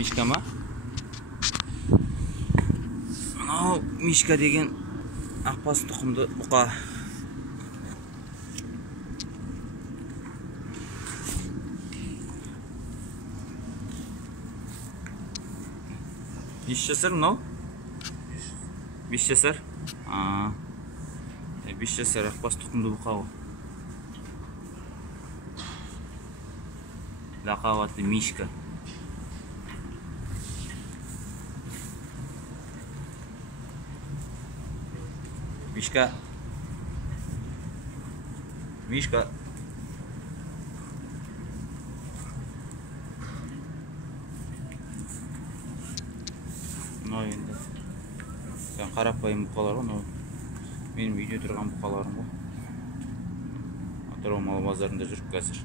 Мишка ма? Мынау Мишка деген ақбас тұқымды бұқа. Бес жасар мынау? 5 жасар? 5 жасар ақбас тұқымды бұқа ғой. Лақабы аты Мишка. Мишка. Мишка. Мынау енді қарапайым бұқалар ғой, менің үйде тұрған бұқаларым ғой. Атырау мал базарында жүріп қазір.